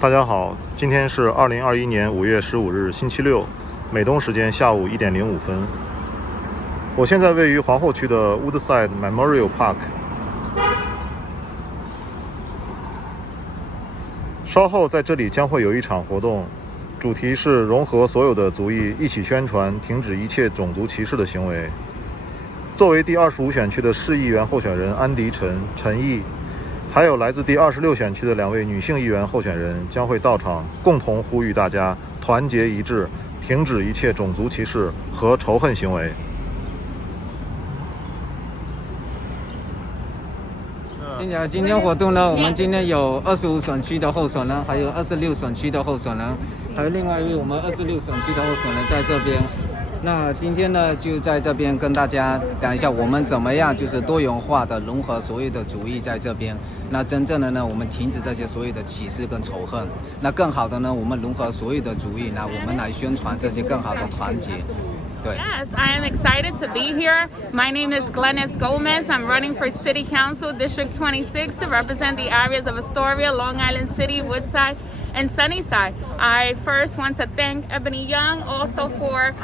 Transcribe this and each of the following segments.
大家好，今天是2021年5月15日星期六，美东时间下午1点05分。我现在位于皇后区的 Woodside Memorial Park。稍后在这里将会有一场活动，主题是融合所有的族裔，一起宣传停止一切种族歧视的行为。作为第25选区的市议员候选人安迪陈熠，还有来自第26选区的2位女性议员候选人将会到场，共同呼吁大家团结一致，停止一切种族歧视和仇恨行为。今天活动呢，我们今天有25选区的候选人，还有26选区的候选人，还有另外一位我们26选区的候选人在这边。那今天呢，就在这边跟大家讲一下，我们怎么样就是多元化的融合所有的族裔在这边。那真正的呢，我们停止这些所有的歧视跟仇恨。那更好的呢，我们融合所有的族裔，那我们来宣传这些更好的团结。Yes, I am excited to be here. My name is Glennis Gomez. I'm running for City Council District 26 to represent the areas of Astoria, Long Island City, Woodside, and Sunnyside. I first want to thank Ebony Young also for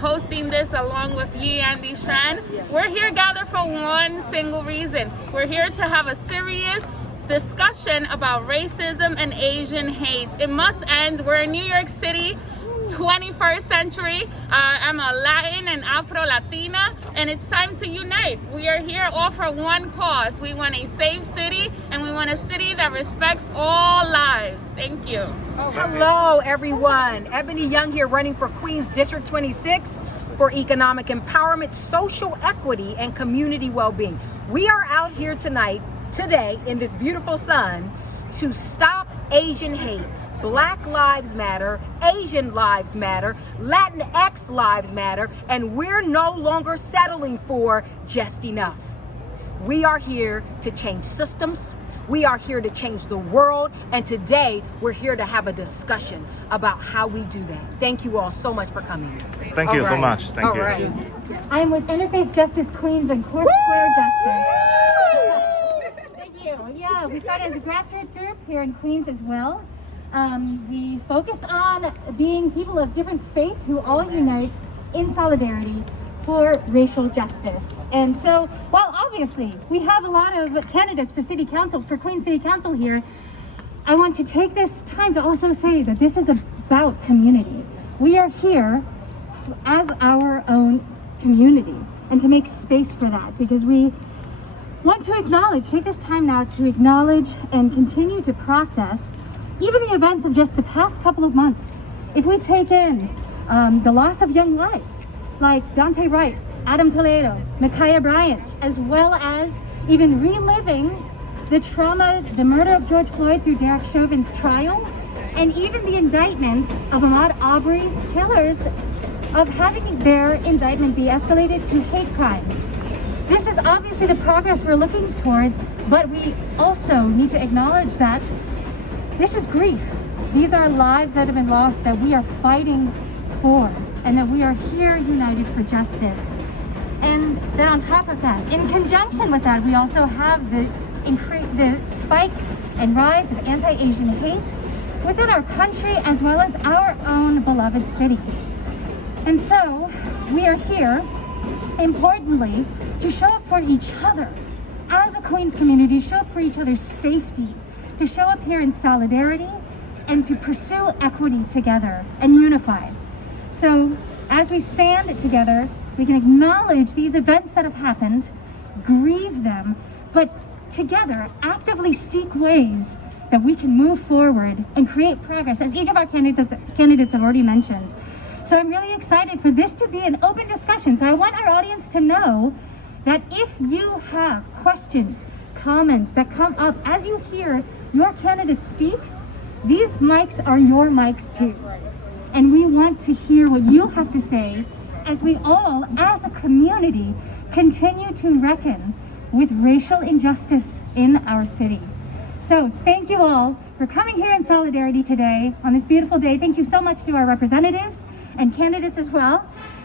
hosting this along with Yi Andy Shan. We're here gathered for one single reason. We're here to have a serious discussion about racism and Asian hate. It must end. We're in New York City, 21st century. I'm a Latin and Afro-Latina, and it's time to unite. We are here all for one cause. We want a safe city, and we want a city that respects all lives. Thank you. Hello, everyone. Ebony Young here, running for Queens District 26 for economic empowerment, social equity, and community well-being. We are out here today, in this beautiful sun, to stop Asian hate. Black lives matter, Asian lives matter, Latinx lives matter, and we're no longer settling for just enough. We are here to change systems. We are here to change the world, and today we're here to have a discussion about how we do that. Thank you all so much for coming. Thank you so much. Thank you. Right. I am with Interfaith Justice Queens and Court Square Justice. Thank you. Yeah, we started as a grassroots group here in Queens as well. We focus on being people of different faith who all unite in solidarity for racial justice. And so, while obviously we have a lot of candidates for City Council, for Queens City Council here, I want to take this time to also say that this is about community. We are here as our own community and to make space for that, because we want to take this time now to acknowledge and continue to process even the events of just the past couple of months. If we take in the loss of young lives like Dante Wright, Adam Toledo, Micaiah Bryant, as well as even reliving the trauma, the murder of George Floyd through Derek Chauvin's trial, and even the indictment of Ahmaud Arbery's killers, of having their indictment be escalated to hate crimes. This is obviously the progress we're looking towards, but we also need to acknowledge that this is grief. These are lives that have been lost that we are fighting for, and that we are here united for justice. And then on top of that, in conjunction with that, we also have the spike and rise of anti-Asian hate within our country as well as our own beloved city. And so we are here, importantly, to show up for each other as a Queens community, show up for each other's safety, to show up here in solidarity, and to pursue equity together and unify. So as we stand together, we can acknowledge these events that have happened, grieve them, but together actively seek ways that we can move forward and create progress, as each of our candidates have already mentioned. So I'm really excited for this to be an open discussion. So I want our audience to know that if you have questions, comments that come up as you hear your candidates speak, these mics are your mics too. And we want to hear what you have to say as we all, as a community, continue to reckon with racial injustice in our city. So thank you all for coming here in solidarity today on this beautiful day. Thank you so much to our representatives and candidates as well.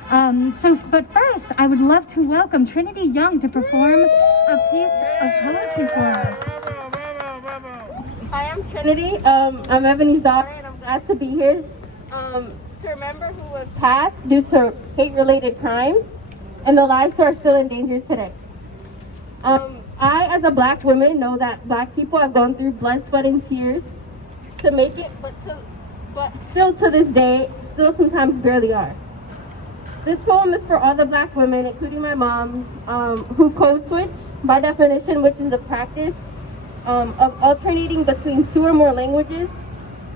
But first, I would love to welcome Trinity Young to perform a piece of poetry for us. Hi, I'm Trinity. I'm Ebony's daughter, and I'm glad to be here to remember who was passed due to hate-related crimes and the lives who are still in danger today. I, as a black woman, know that black people have gone through blood, sweat, and tears to make it, but still to this day, still sometimes barely are. This poem is for all the black women, including my mom, who code switch, by definition, which is the practice of alternating between 2 or more languages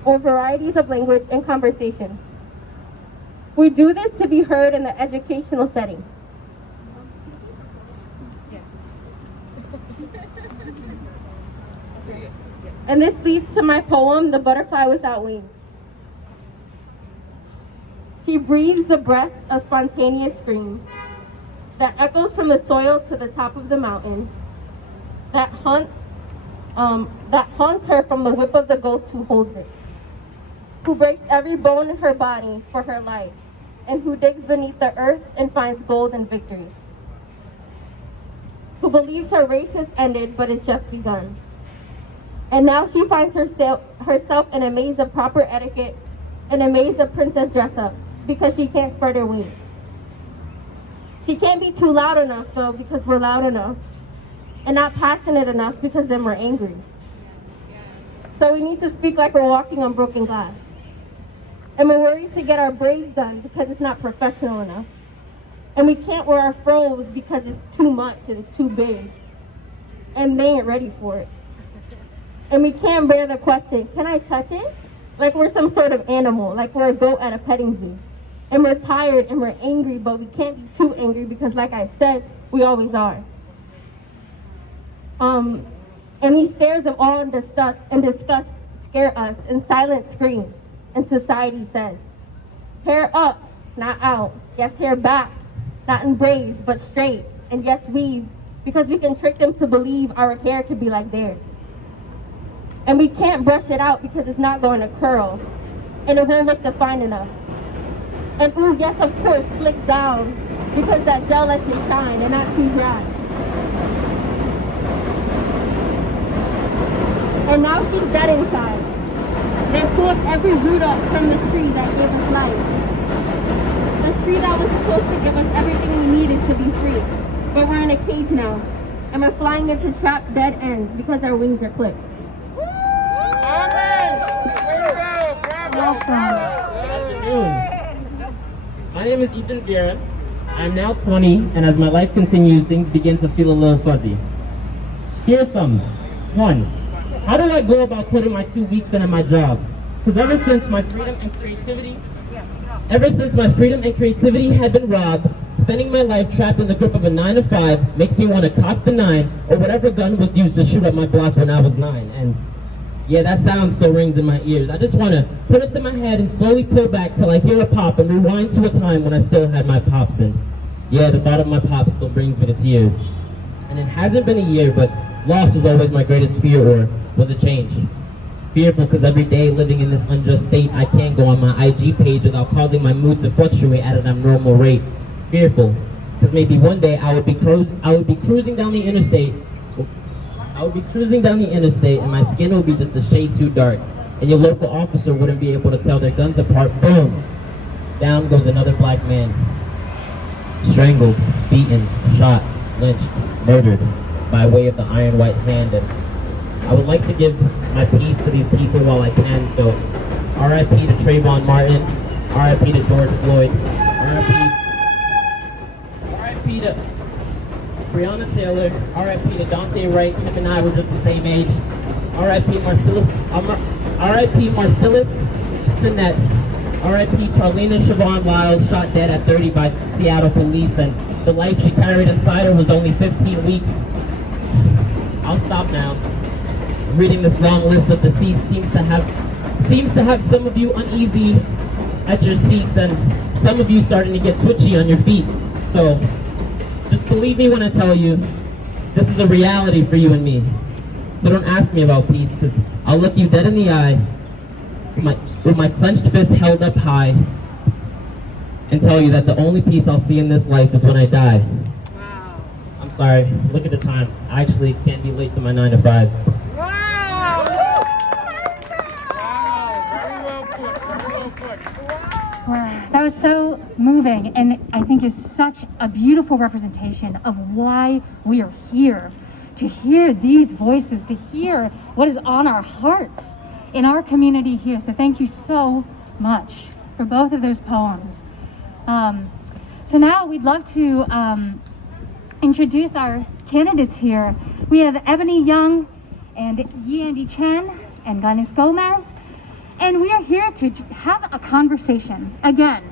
or varieties of language in conversation. We do this to be heard in the educational setting. And this leads to my poem, The Butterfly Without Wings. She breathes the breath of spontaneous screams that echoes from the soil to the top of the mountain, that haunts her from the whip of the ghost who holds it, who breaks every bone in her body for her life, and who digs beneath the earth and finds gold and victory, who believes her race has ended but it's just begun. And now she finds herself in a maze of proper etiquette, in a maze of princess dress-up, because she can't spread her wings. She can't be too loud enough, though, because we're loud enough, and not passionate enough, because then we're angry. So we need to speak like we're walking on broken glass. And we're worried to get our braids done because it's not professional enough. And we can't wear our froze because it's too much and it's too big. And they ain't ready for it. And we can't bear the question, can I touch it? Like we're some sort of animal, like we're a goat at a petting zoo. And we're tired and we're angry, but we can't be too angry because, like I said, we always are. And these stares of awe and disgust scare us, and silence screams, and society says, hair up, not out. Yes, hair back, not in braids, but straight. And yes, weave, because we can trick them to believe our hair could be like theirs. And we can't brush it out because it's not going to curl, and it won't look defined enough. And ooh, yes, of course, slick down, because that gel lets it shine and not too dry. And now she's dead inside. They pulled every root up from the tree that gave us life. The tree that was supposed to give us everything we needed to be free. But we're in a cage now, and we're flying into trapped dead ends because our wings are clipped. My name is Ethan Vieira. I'm now 20, and as my life continues, things begin to feel a little fuzzy. Here's some. 1. How did I go about putting my 2 weeks into my job? Because ever since my freedom and creativity had been robbed, spending my life trapped in the grip of a 9-to-5 makes me want to cock the 9 or whatever gun was used to shoot up my block when I was 9. And yeah, that sound still rings in my ears. I just want to put it to my head and slowly pull back till I hear a pop and rewind to a time when I still had my pops. And yeah, the thought of my pops still brings me to tears. And it hasn't been a year, but loss was always my greatest fear, or was a change. Fearful because every day living in this unjust state, I can't go on my IG page without causing my moods to fluctuate at an abnormal rate. Fearful because maybe one day I would be cruising down the interstate. And my skin will be just a shade too dark, and your local officer wouldn't be able to tell their guns apart. Boom! Down goes another black man. Strangled, beaten, shot, lynched, murdered by way of the iron white hand. And I would like to give my peace to these people while I can. So R.I.P. to Trayvon Martin, R.I.P. to George Floyd, R.I.P. to Breonna Taylor, R.I.P. to Dante Wright. Him and I were just the same age. R.I.P. Marcellus Sinnett. R.I.P. Charlena Siobhan Lyles, shot dead at 30 by Seattle police, and the life she carried inside her was only 15 weeks. I'll stop now. Reading this long list of deceased seems to have some of you uneasy at your seats, and some of you starting to get twitchy on your feet. So just believe me when I tell you, this is a reality for you and me. So don't ask me about peace, because I'll look you dead in the eye with my clenched fist held up high and tell you that the only peace I'll see in this life is when I die. Wow. I'm sorry, look at the time. I actually can't be late to my 9 to 5. Wow! Wow, that was so moving, and I think is such a beautiful representation of why we are here, to hear these voices, to hear what is on our hearts in our community here. So thank you so much for both of those poems. So now we'd love to introduce our candidates here. We have Ebony Young and Yi Chen and Glennis Gomez. And we are here to have a conversation. Again,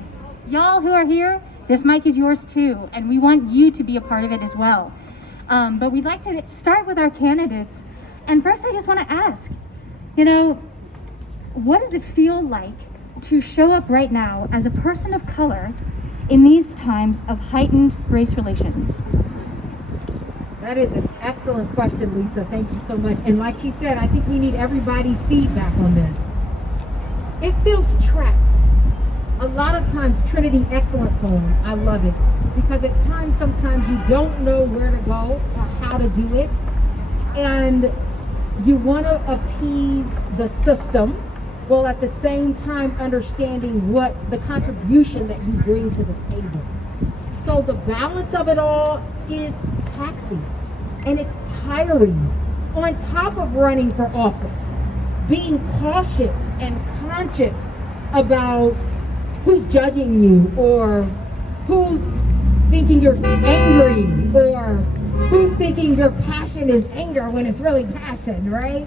y'all who are here, this mic is yours too, and we want you to be a part of it as well. But we'd like to start with our candidates. And first I just want to ask, what does it feel like to show up right now as a person of color in these times of heightened race relations? That is an excellent question, Lisa. Thank you so much. And like she said, I think we need everybody's feedback on this. It feels trapped. A lot of times, Trinity, excellent poem. I love it. Because at times, sometimes you don't know where to go or how to do it. And you want to appease the system, while at the same time understanding what the contribution that you bring to the table. So the balance of it all is taxing. And it's tiring. On top of running for office, being cautious and conscious about who's judging you, or who's thinking you're angry, or who's thinking your passion is anger when it's really passion, right?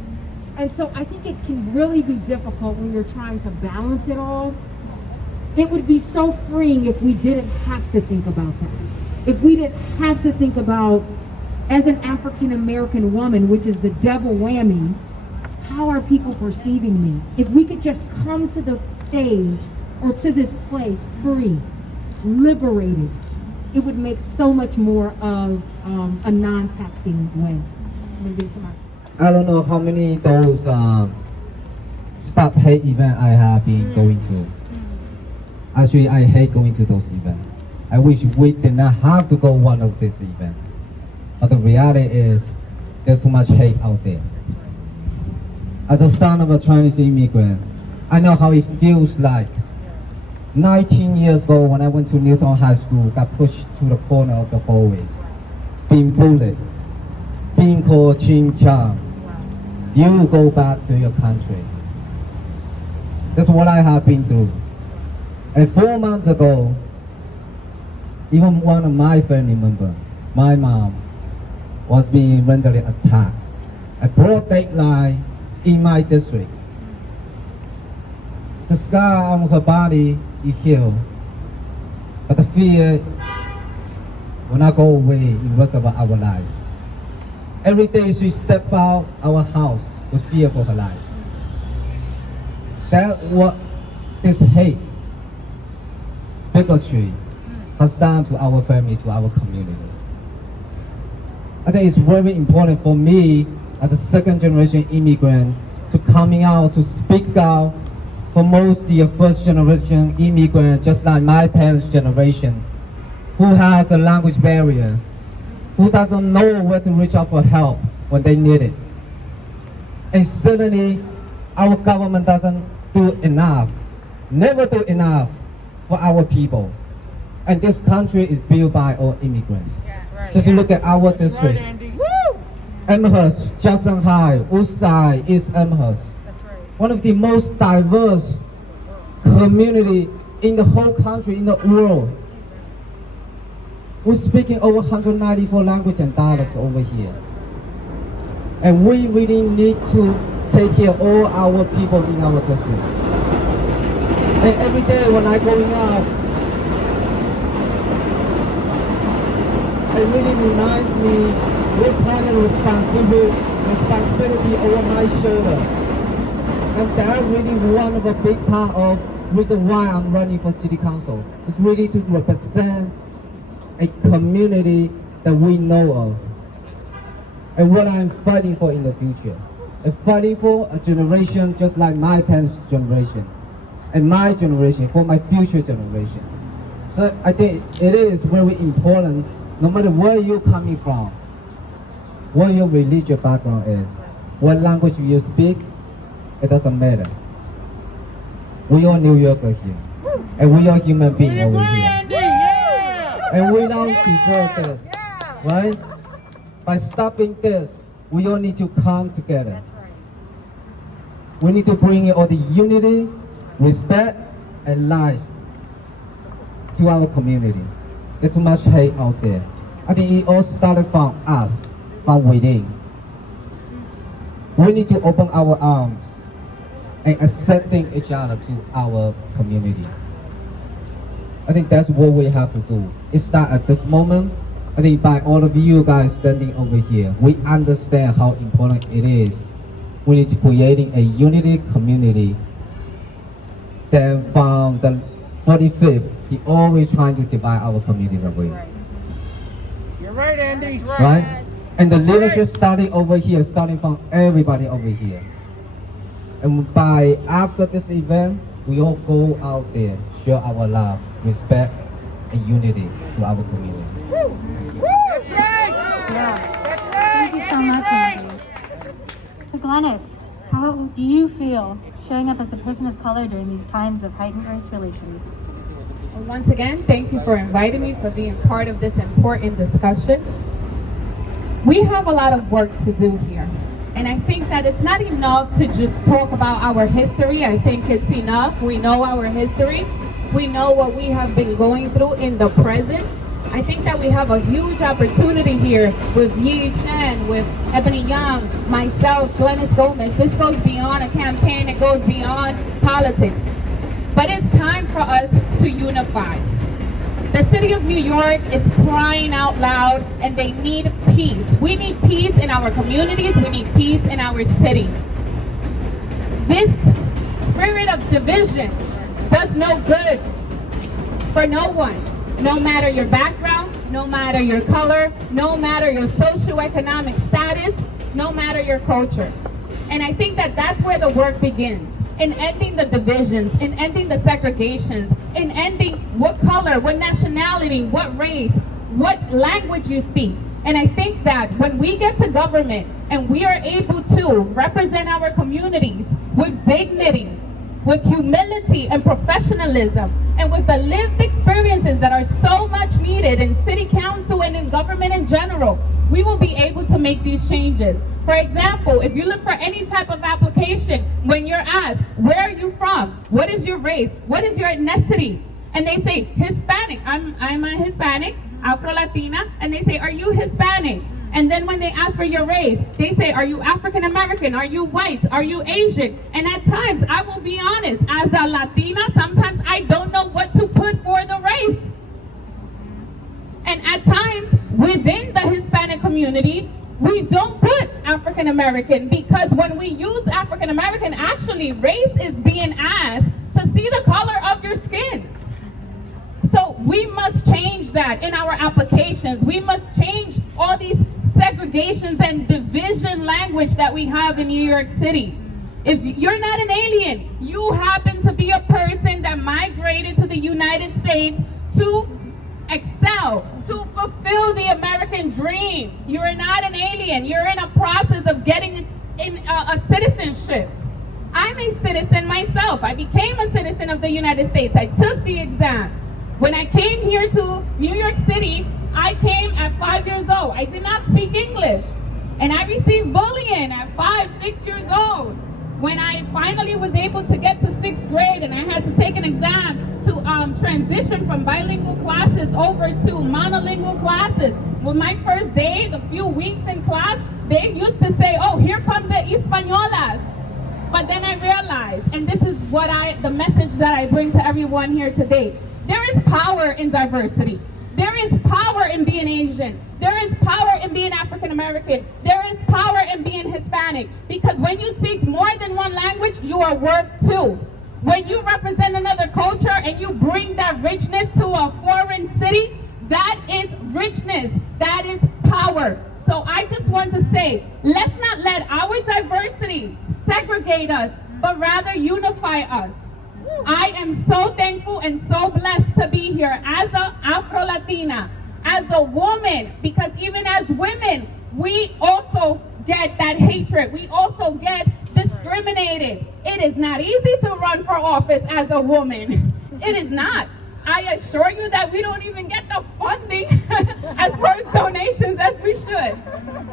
And so I think it can really be difficult when you're trying to balance it all. It would be so freeing if we didn't have to think about that. If we didn't have to think about, as an African American woman, which is the double whammy, how are people perceiving me? If we could just come to the stage or to this place free, liberated, it would make so much more of a non-taxing way. I don't know how many those stop hate events I have been going to. Actually, I hate going to those events. I wish we did not have to go one of these events. But the reality is, there's too much hate out there. As a son of a Chinese immigrant, I know how it feels like. 19 years ago, when I went to Newton High School, got pushed to the corner of the hallway, being bullied, being called Ching Chang. You go back to your country. That's what I have been through. And 4 months ago, even one of my family members, my mom, was being randomly attacked. A broad daylight in my district. The scar on her body is healed, but the fear will not go away in the rest of our life. Every day she steps out our house with fear for her life. That's what this hate, bigotry has done to our family, to our community. I think it's very important for me as a second-generation immigrant to coming out, to speak out for most the first-generation immigrant, just like my parents' generation, who has a language barrier, who doesn't know where to reach out for help when they need it. And certainly, our government doesn't do enough, never do enough for our people. And this country is built by all immigrants. Just look at our district. Amherst, Jackson High, Woodside, East Amherst. One of the most diverse community in the whole country, in the world. We're speaking over 194 languages and dialects over here. And we really need to take care of all our people in our district. And every day when I'm going out, it really reminds me what kind of responsibility over my shoulder. And that's really one of a big part of reason why I'm running for city council. It's really to represent a community that we know of. And what I'm fighting for in the future. I'm fighting for a generation just like my parents' generation. And my generation, for my future generation. So I think it is very important, no matter where you're coming from, what your religious background is, what language you speak, it doesn't matter. We are New Yorkers here. And we are human beings over here. And we don't deserve this, right? By stopping this, we all need to come together. We need to bring all the unity, respect, and life to our community. There's too much hate out there. I think it all started from us, from within. We need to open our arms and accepting each other to our community. I think that's what we have to do. It starts at this moment. I think by all of you guys standing over here, we understand how important it is. We need to creating a unity community. Then from the 45th, he always trying to divide our community away. You're right, Andy. Right? And the leadership starting over here, starting from everybody over here. And by after this event, we all go out there, show our love, respect, and unity to our community. That's right. Yeah. That's right. Thank you so much, Andy. So Glennis, how do you feel showing up as a person of color during these times of heightened race relations? Well, once again, thank you for inviting me, for being part of this important discussion. We have a lot of work to do here. And I think that it's not enough to just talk about our history. I think it's enough. We know our history. We know what we have been going through in the present. I think that we have a huge opportunity here with Yi Chen, with Ebony Young, myself, Glennis Gomez. This goes beyond a campaign. It goes beyond politics. But it's time for us to unify. The city of New York is crying out loud, and they need peace. We need peace in our communities. We need peace in our city. This spirit of division does no good for no one, no matter your background, no matter your color, no matter your socioeconomic status, no matter your culture. And I think that that's where the work begins. In ending the divisions, in ending the segregations, in ending what color, what nationality, what race, what language you speak. And I think that when we get to government and we are able to represent our communities with dignity, with humility and professionalism, and with the lived experiences that are so much needed in city council and in government in general, we will be able to make these changes. For example, if you look for any type of application, when you're asked, where are you from? What is your race? What is your ethnicity? And they say, Hispanic. I'm a Hispanic, Afro-Latina. And they say, are you Hispanic? And then when they ask for your race, they say, are you African American? Are you white? Are you Asian? And at times, I will be honest, as a Latina, sometimes I don't know what to put for the race. And at times, within the Hispanic community, we don't put African American, because when we use African American, actually race is being asked to see the color of your skin. So we must change that in our applications. We must change all these segregations and division language that we have in New York City. If you're not an alien, you happen to be a person that migrated to the United States to excel, to fulfill the American dream. You're not an alien. You're in a process of getting in a citizenship. I'm a citizen myself. I became a citizen of the United States. I took the exam. When I came here to New York City, I came at 5 years old. I did not speak English. And I received bullying at 5, 6 years old. When I finally was able to get to 6th grade and I had to take an exam to transition from bilingual classes over to monolingual classes. With my first day, the few weeks in class, they used to say, oh, here come the Españolas. But then I realized, and this is what the message that I bring to everyone here today, there is power in diversity. There is power in being Asian. There is power in being African American. There is power in being Hispanic. Because when you speak more than one language, you are worth two. When you represent another culture and you bring that richness to a foreign city, that is richness. That is power. So I just want to say, let's not let our diversity segregate us, but rather unify us. I am so thankful and so blessed to be here as an Afro-Latina, as a woman, because even as women, we also get that hatred. We also get discriminated. it is not easy to run for office as a woman. It is not. I assure you that we don't even get the funding as far as donations as we should.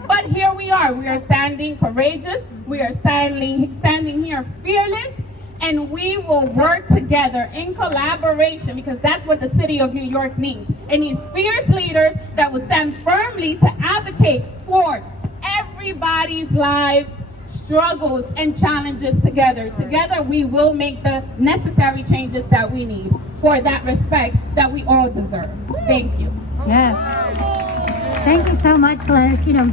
But here we are. We are standing courageous. We are standing here fearless. And we will work together in collaboration, because that's what the city of New York needs. It needs fierce leaders that will stand firmly to advocate for everybody's lives, struggles, and challenges together. Together, we will make the necessary changes that we need for that respect that we all deserve. Thank you. Yes. Thank you so much, Glennis. You know,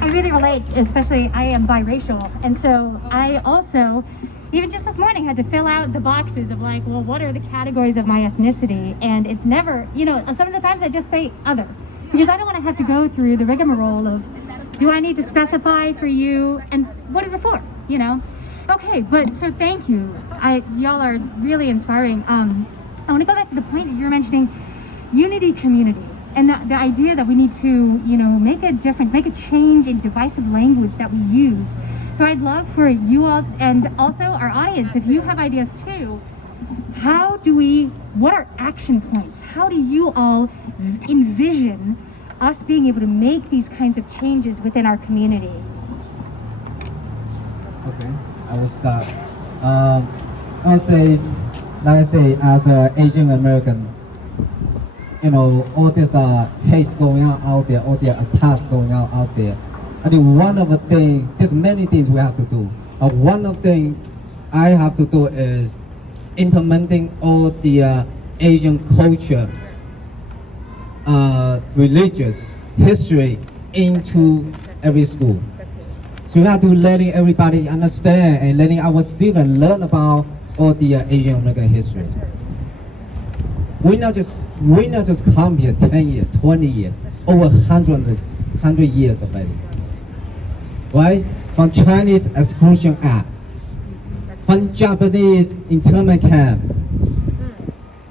I really relate, especially I am biracial. And so I also, even just this morning, had to fill out the boxes of like, well, what are the categories of my ethnicity? And it's never, you know, some of the times I just say other, because I don't want to have to go through the rigmarole of, do I need to specify for you? And what is it for, you know? Okay, but so thank you. Y'all are really inspiring. I want to go back to the point that you were mentioning, unity community. And the idea that we need to, you know, make a difference, make a change in divisive language that we use. So I'd love for you all, and also our audience, if you have ideas too, what are action points? How do you all envision us being able to make these kinds of changes within our community? Okay, I will start. I'll say, like I say, as an Asian American, you know, all this hate going on out there, all the attacks going on out there. I think one of the things, there's many things we have to do. One of the things I have to do is implementing all the Asian culture, religious history into every school. So we have to letting everybody understand and letting our students learn about all the Asian American history. We not just come here 10 years, 20 years, over 100 years already. Right? From Chinese Exclusion Act, from Japanese internment camp,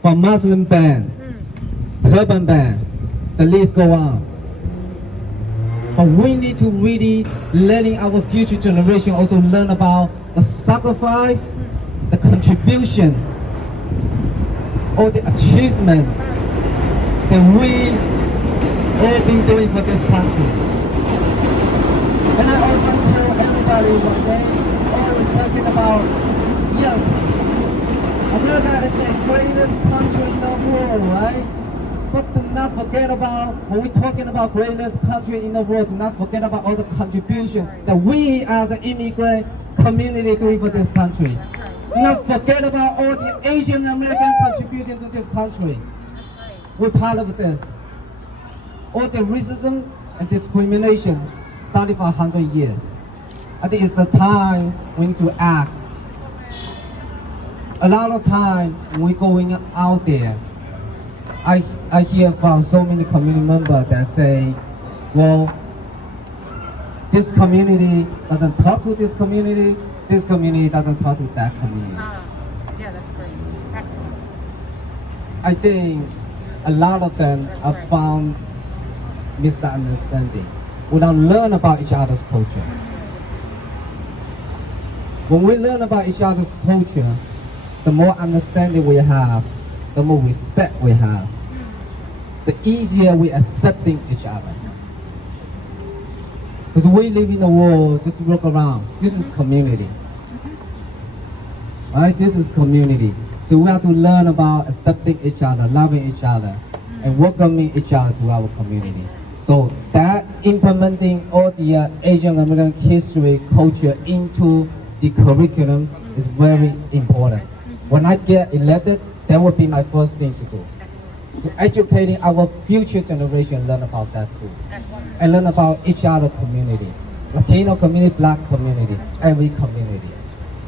from Muslim ban, turban ban, the list go on. But we need to really letting our future generation also learn about the sacrifice, the contribution, or the achievement that we all been doing for this country. And I often tell everybody one day, always talking about, yes, America is the greatest country in the world, right? But do not forget about, when we're talking about greatest country in the world, do not forget about all the contribution that we as an immigrant community doing for this country. Do not forget about all the Asian American contribution to this country. We're part of this. All the racism and discrimination started for 100 years. I think it's the time we need to act. A lot of time when we're going out there, I hear from so many community members that say, well, this community doesn't talk to this community doesn't talk to that community. Yeah, that's great. Excellent. I think a lot of them have found misunderstanding. We don't learn about each other's culture. When we learn about each other's culture, the more understanding we have, the more respect we have, the easier we accepting each other. Because we live in the world, just look around. This is community. Right? This is community. So we have to learn about accepting each other, loving each other, and welcoming each other to our community. So that implementing all the Asian American history, culture into the curriculum is very important. When I get elected, that would be my first thing to do. To educating our future generation, learn about that too. And learn about each other community. Latino community, Black community, every community.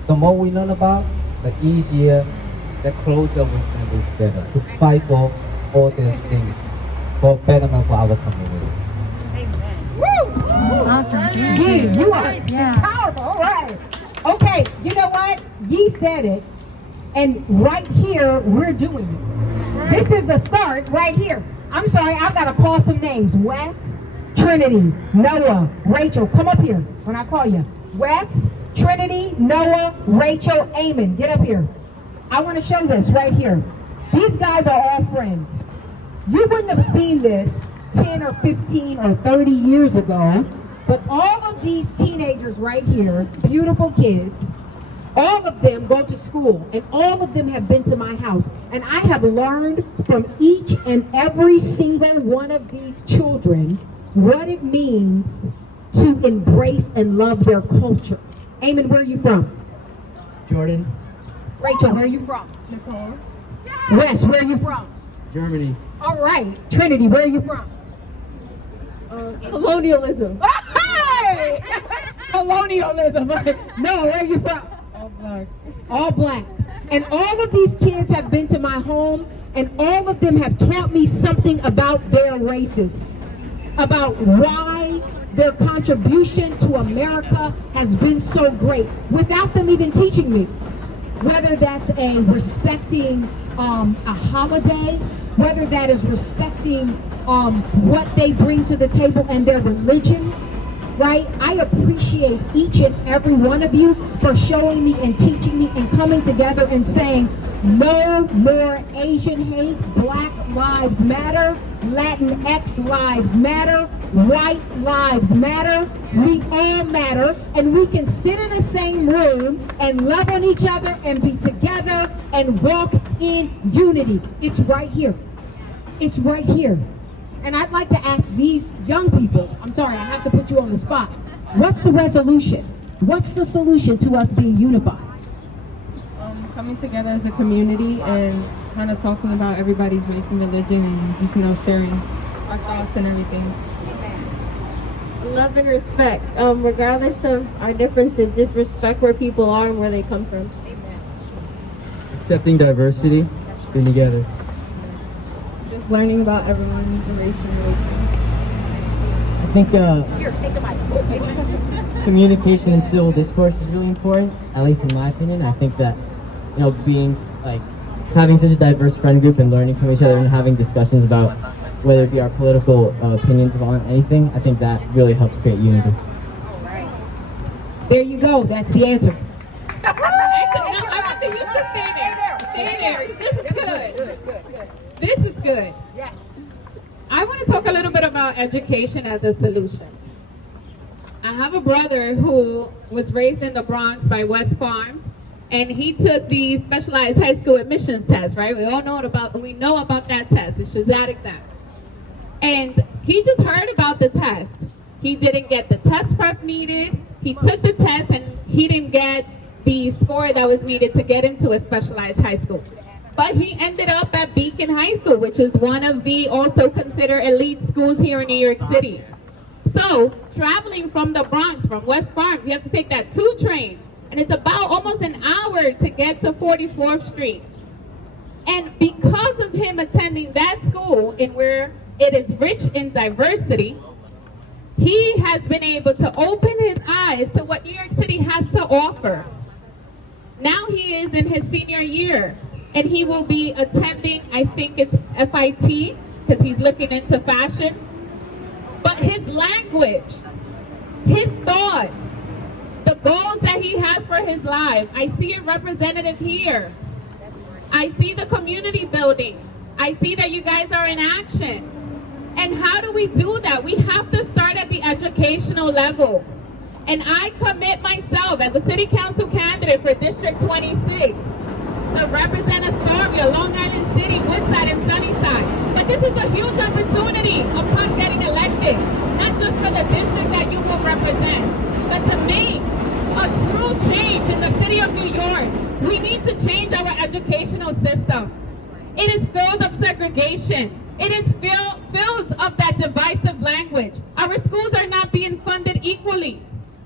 The more we learn about, the easier, the closer we stand together to fight for all these things for betterment for our community. Awesome. Yee, you are powerful. All right. Okay, you know what? Yee said it, and right here, we're doing it. This is the start right here. I'm sorry, I've got to call some names. Wes, Trinity, Noah, Rachel, come up here when I call you. Wes, Trinity, Noah, Rachel, Eamon. Get up here. I want to show this right here. These guys are all friends. You wouldn't have seen this 10 or 15 or 30 years ago, but all of these teenagers right here, beautiful kids, all of them go to school, and all of them have been to my house. And I have learned from each and every single one of these children what it means to embrace and love their culture. Eamon, where are you from? Jordan, Rachel, where are you from? Nicole. Wes, where are you from? Germany. All right. Trinity, where are you from? Colonialism. Hey! Colonialism. No, where are you from? All black. All black. And all of these kids have been to my home, and all of them have taught me something about their races, about why their contribution to America has been so great, without them even teaching me. Whether that's a respecting a holiday, whether that is respecting what they bring to the table and their religion, right? I appreciate each and every one of you for showing me and teaching me and coming together and saying, no more Asian hate, Black lives matter, Latinx lives matter, white lives matter, we all matter, and we can sit in the same room and love on each other and be together and walk in unity. It's right here. It's right here. And I'd like to ask these young people, I'm sorry, I have to put you on the spot. What's the resolution? What's the solution to us being unified? Coming together as a community and kind of talking about everybody's race and religion and just, sharing our thoughts and everything. Love and respect. Regardless of our differences, just respect where people are and where they come from. Accepting diversity, being together. Just learning about everyone's race and religion. I think Here, take the mic. communication and civil discourse is really important, at least in my opinion. I think that, being having such a diverse friend group and learning from each other and having discussions about whether it be our political opinions on anything, I think that really helps create unity. There you go. That's the answer. I want you to stay there. This is good. This is good. Yes. I want to talk a little bit about education as a solution. I have a brother who was raised in the Bronx by West Farm, and he took the specialized high school admissions test, right? We know about that test. It's Shazad exam. And he just heard about the test. He didn't get the test prep needed. He took the test and he didn't get the score that was needed to get into a specialized high school. But he ended up at Beacon High School, which is one of the also considered elite schools here in New York City. So traveling from the Bronx, from West Farms, you have to take that 2 train. And it's about almost an hour to get to 44th Street. And because of him attending that school in where it is rich in diversity, he has been able to open his eyes to what New York City has to offer. Now he is in his senior year, and he will be attending, I think it's FIT, because he's looking into fashion. But his language, his thoughts, the goals that he has for his life, I see it representative here. I see the community building. I see that you guys are in action. And how do we do that? We have to start at the educational level. And I commit myself as a city council candidate for District 26 to represent Astoria, Long Island City, Woodside, and Sunnyside. But this is a huge opportunity upon getting elected, not just for the district that you will represent, but to make a true change in the city of New York. We need to change our educational system. It is filled of segregation. It is filled of that divisive language. Our schools are not being funded equally.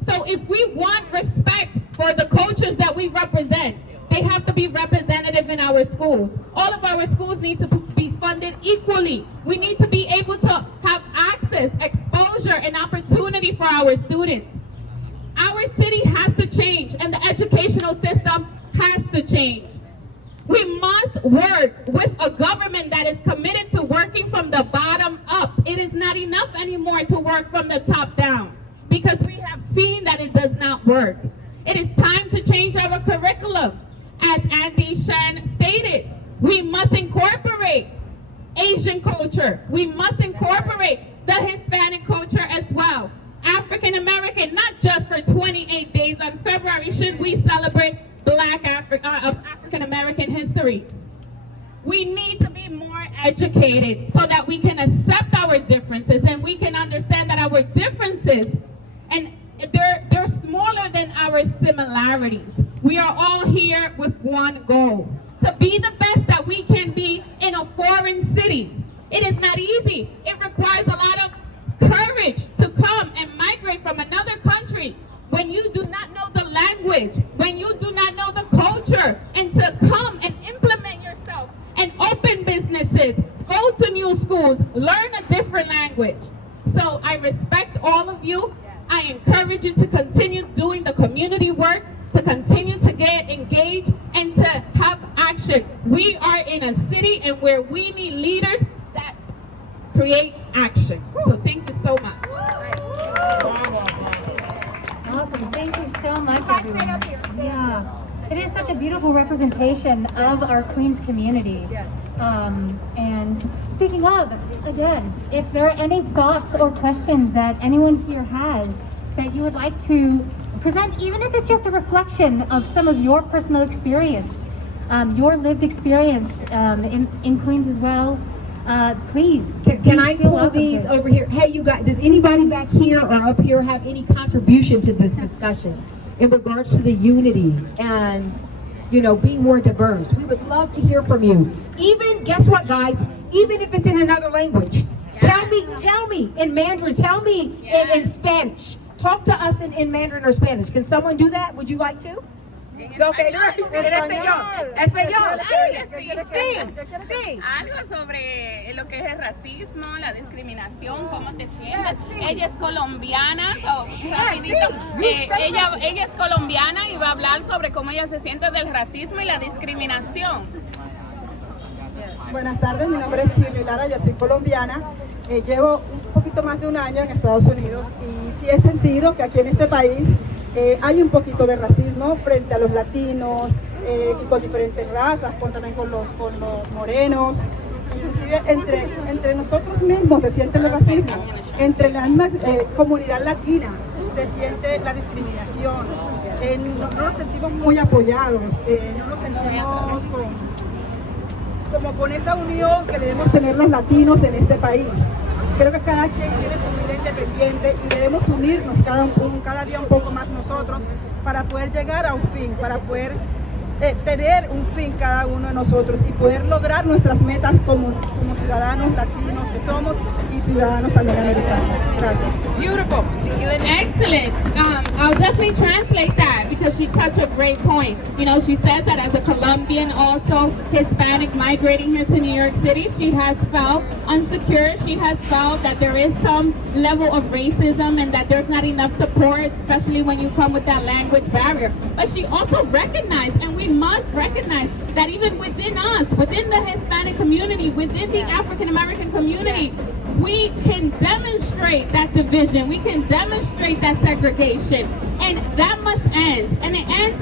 So if we want respect for the cultures that we represent, they have to be representative in our schools. All of our schools need to be funded equally. We need to be able to have access, exposure, and opportunity for our students. Our city has to change, and the educational system has to change. We must work with a government that is committed to working from the bottom up. It is not enough anymore to work from the top down, because we have seen that it does not work. It is time to change our curriculum. As Andy Shen stated, we must incorporate Asian culture. We must incorporate the Hispanic culture as well. African American, not just for 28 days on February should we celebrate Black African American history. We need to be more educated so that we can accept our differences and we can understand that our differences, and they're smaller than our similarities. We are all here with one goal, to be the best that we can be in a foreign city. It is not easy. It requires a lot of courage to come and migrate from another country when you do not know the language, when you do not know the culture, and to come and implement yourself and open businesses, go to new schools, learn a different language. So I respect all of you. I encourage you to continue doing the community work, to continue to get engaged and to have action. We are in a city and where we need leaders that create action. So thank you so much. Awesome. Thank you so much, everyone. Yeah. It is such a beautiful representation of our Queens community. Yes. And speaking of, again, if there are any thoughts or questions that anyone here has that you would like to present, even if it's just a reflection of some of your personal experience, your lived experience in Queens as well, please. Can I feel pull welcome these to. over here? Hey, you guys, does anybody back here or up here have any contribution to this discussion in regards to the unity and, you know, being more diverse? We would love to hear from you. Even, guess what, guys? Even if it's in another language. Tell me in Mandarin, tell me in Spanish. Talk to us in Mandarin or Spanish. Can someone do that? Would you like to? Okay, en español. Español, sí. Algo sobre lo que es el racismo, la discriminación, cómo te sientes. Ella es colombiana, rapidito. Ella es colombiana y va a hablar sobre cómo ella se siente del racismo y la discriminación. Buenas tardes, mi nombre es Shirley Lara, yo soy colombiana. Llevo un poquito más de un año en Estados Unidos y sí he sentido que aquí en este país hay un poquito de racismo frente a los latinos y con diferentes razas, también con los morenos. Inclusive entre nosotros mismos se siente el racismo, entre la misma comunidad latina se siente la discriminación. No nos sentimos muy apoyados, no nos sentimos como con esa unión que debemos tener los latinos en este país. Creo que cada quien tiene su vida independiente y debemos unirnos cada día un poco más nosotros para poder llegar a un fin, para poder tener un fin cada uno de nosotros y poder lograr nuestras metas como ciudadanos latinos que somos y ciudadanos también americanos. Gracias. Beautiful. Excellent. I'll definitely translate that because she touched a great point. You know, she said that as a Colombian, also Hispanic migrating here to New York City, she has felt insecure. She has felt that there is some level of racism and that there's not enough support, especially when you come with that language barrier. But she also recognized, and we must recognize, that even within us, within the Hispanic community, within the African American community, we can demonstrate that division, we can demonstrate that segregation, and that must end. And it ends,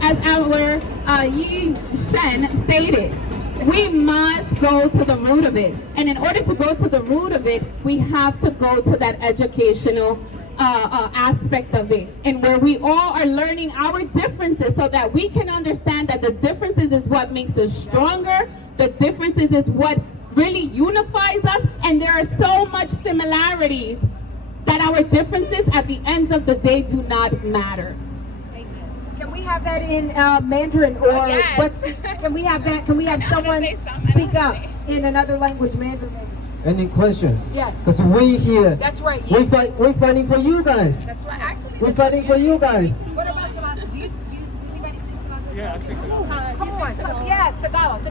as our Yi Shen stated, we must go to the root of it. And in order to go to the root of it, we have to go to that educational aspect of it, and where we all are learning our differences so that we can understand that the differences is what makes us stronger, the differences is what really unifies us, and there are so much similarities that our differences at the end of the day do not matter. Can we have that in Mandarin or Yes. can we have that? Can we have someone speak up in another language, Mandarin? Any questions? Yes. Because we here, That's right. we're fighting for you guys. That's what actually. We're fighting for you guys. What about Tagalog? Do anybody speak Tagalog? Yeah, I speak Tagalog. Come on. Yes, Tagalog.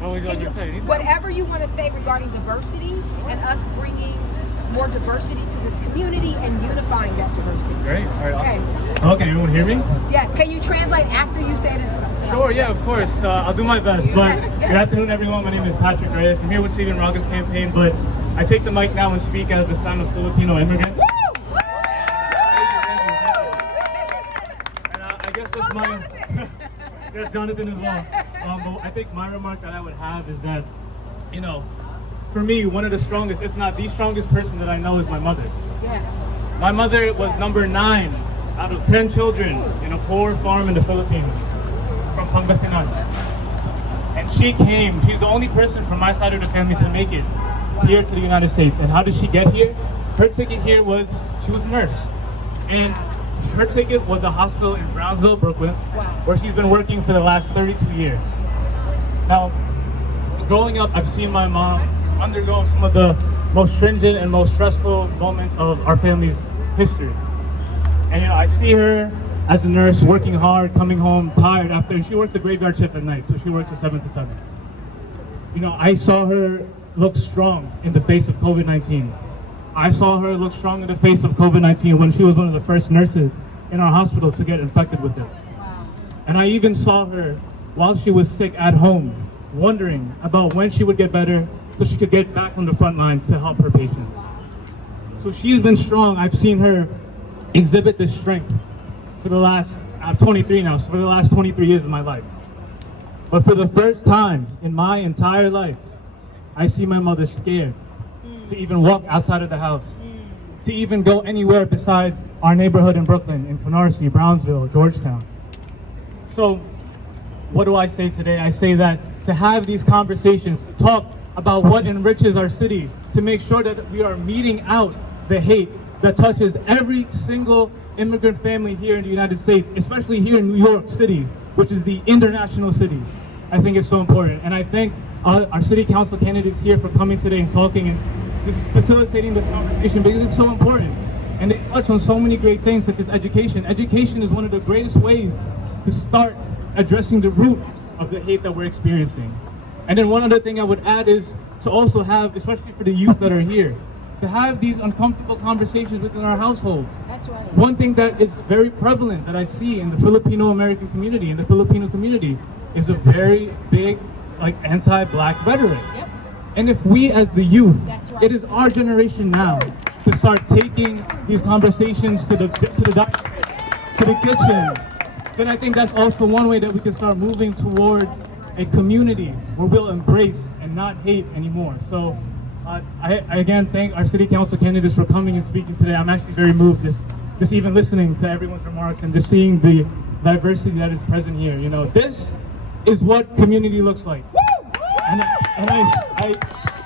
What would you like to say? Whatever you want to say regarding diversity and us bringing more diversity to this community and unifying that diversity. Great. All right, Okay. awesome. Okay, everyone hear me? Yes. Can you translate after you say it in Tagalog? Sure, yeah, of course. I'll do my best. But Yes. good afternoon, everyone. My name is Patrick Reyes. I'm here with Stephen Raga's campaign, but I take the mic now and speak as the son of Filipino immigrants. And There's Jonathan as well. But I think my remark that I would have is that, you know, for me, one of the strongest, if not the strongest person that I know is my mother. Yes. My mother was number 9 out of 10 children in a poor farm in the Philippines from Pangasinan. And she's the only person from my side of the family to make it here to the United States. And how did she get here? Her ticket here was, she was a nurse. And her ticket was a hospital in Brownsville, Brooklyn, where she's been working for the last 32 years. Now, growing up, I've seen my mom undergo some of the most stringent and most stressful moments of our family's history. And you know, I see her as a nurse working hard, coming home tired after, she works a graveyard shift at night, so she works a 7 to 7. You know, I saw her look strong in the face of COVID-19. I saw her look strong in the face of COVID-19 when she was one of the first nurses in our hospital to get infected with it. And I even saw her while she was sick at home, wondering about when she would get better so she could get back on the front lines to help her patients. So she's been strong. I've seen her exhibit this strength for the last, I'm 23 now, so for the last 23 years of my life. But for the first time in my entire life, I see my mother scared to even walk outside of the house, to even go anywhere besides our neighborhood in Brooklyn, in Canarsie, Brownsville, Georgetown. So what do I say today? I say that to have these conversations, to talk about what enriches our city, to make sure that we are meeting out the hate that touches every single immigrant family here in the United States, especially here in New York City, which is the international city. I think it's so important. And I thank our city council candidates here for coming today and talking and just facilitating this conversation because it's so important. And they touch on so many great things such as education. Education is one of the greatest ways to start addressing the root of the hate that we're experiencing. And then one other thing I would add is to also have, especially for the youth that are here, to have these uncomfortable conversations within our households. That's right. One thing that is very prevalent that I see in the Filipino American community, in the Filipino community, is a very big, like, anti-Black rhetoric. Yep. And if we as the youth, right, it is our generation now to start taking these conversations to the kitchen, then I think that's also one way that we can start moving towards a community where we'll embrace and not hate anymore. So I again thank our city council candidates for coming and speaking today. I'm actually very moved just even listening to everyone's remarks and just seeing the diversity that is present here. You know, this is what community looks like. And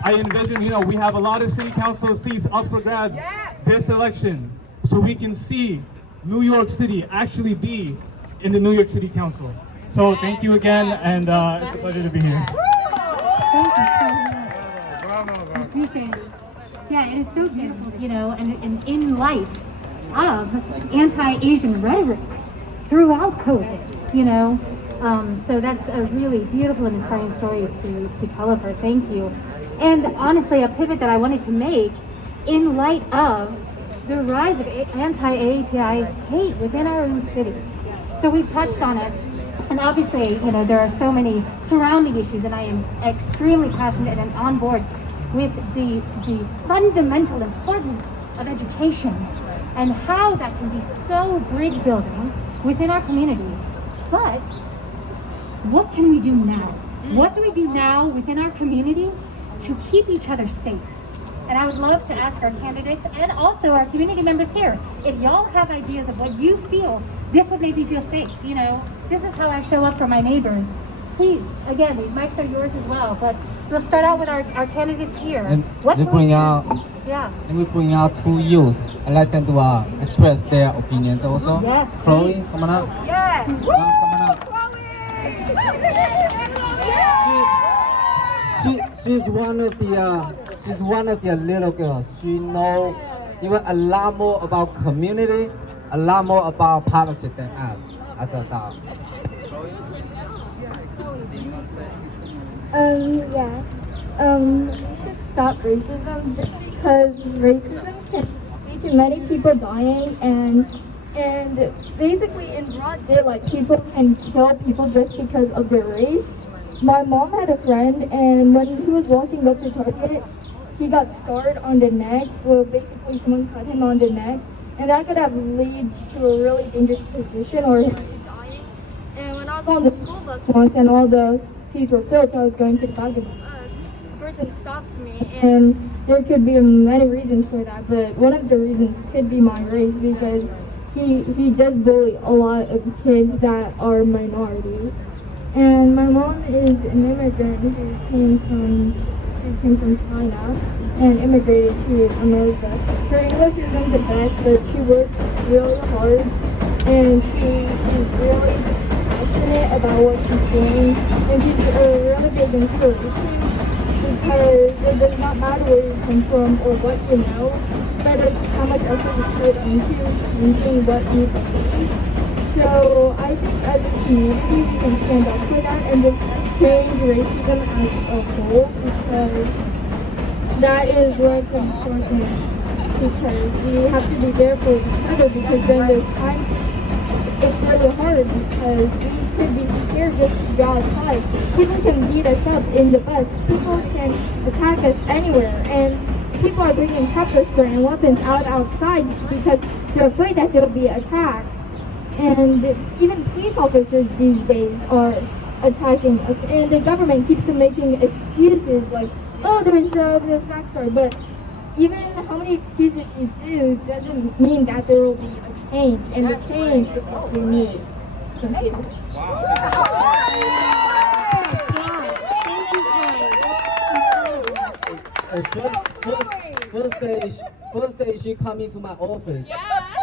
I envision, you know, we have a lot of city council seats up for grabs this election, so we can see New York City actually be in the New York City Council. So thank you again, and it's a pleasure to be here. Thank you so much. I appreciate it. Yeah, it is so beautiful, you know, and in light of anti-Asian rhetoric throughout COVID, you know. So that's a really beautiful and inspiring story to tell of her. Thank you. And honestly, a pivot that I wanted to make in light of the rise of anti-AAPI hate within our own city. So we've touched on it. And obviously, you know, there are so many surrounding issues, and I am extremely passionate and on board with the fundamental importance of education and how that can be so bridge building within our community. But what can we do now? What do we do now within our community to keep each other safe? And I would love to ask our candidates and also our community members here, if y'all have ideas of what you feel, this would make me feel safe. You know, this is how I show up for my neighbors. Please, again, these mics are yours as well, but we'll start out with our candidates here. And what we bring out, yeah. And we bring out 2 youth. I'd like them to express their opinions also. Yes, Chloe, please. come on up. Yes. Come on up. She's one of the little girls. She knows even a lot more about community, a lot more about politics than us as an adult. We should stop racism just because racism can lead to many people dying and basically in broad daylight people can kill people just because of their race. My mom had a friend, and when he was walking up to Target, he got scarred on the neck. Well, basically someone cut him on the neck, and that could have led to a really dangerous position or him dying. And when I was on the school bus once and all the seats were filled, so I was going to the back of the bus. The person stopped me, and there could be many reasons for that, but one of the reasons could be my race, because he does bully a lot of kids that are minorities. And my mom is an immigrant who came from China and immigrated to America. Her English isn't the best, but she works really hard, and she is really passionate about what she's doing, and she's a really big inspiration, because it does not matter where you come from or what you know, but it's how much effort is put into what you believe. So I think as a community we can stand up for that and just change racism as a whole, because that is what's important, because we have to be there for each other, because then there's time, it's really hard because we could be scared just to go outside. People can beat us up in the bus, people can attack us anywhere, and people are bringing pepper spray and weapons outside because they're afraid that they'll be attacked. And even police officers these days are attacking us, and the government keeps making excuses like, oh, there's this backstory, but even how many excuses you do doesn't mean that there will be a change, and the change is what we need. Thank you. First day she come into my office,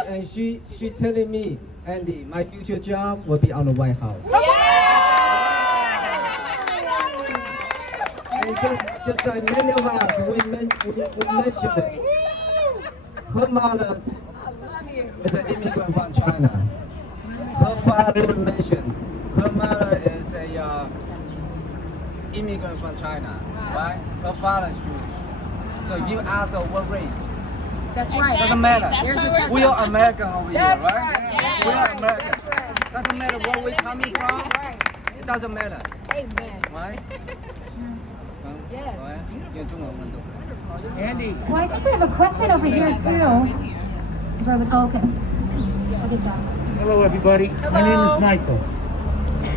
and she telling me, Andy, my future job will be on the White House. And just like many of us, we mentioned it. Her mother is an immigrant from China. Her father mentioned her mother is a immigrant from China, right? Her father is Jewish. So if you ask her what race, That's right. doesn't matter. Right. We are American over here, That's right? right. We are American. That's right. Doesn't matter where we're coming from. Right. It doesn't matter, Amen. right? Yes. Andy. Well, I think we have a question over here too. Okay. Hello, everybody. My name is Michael.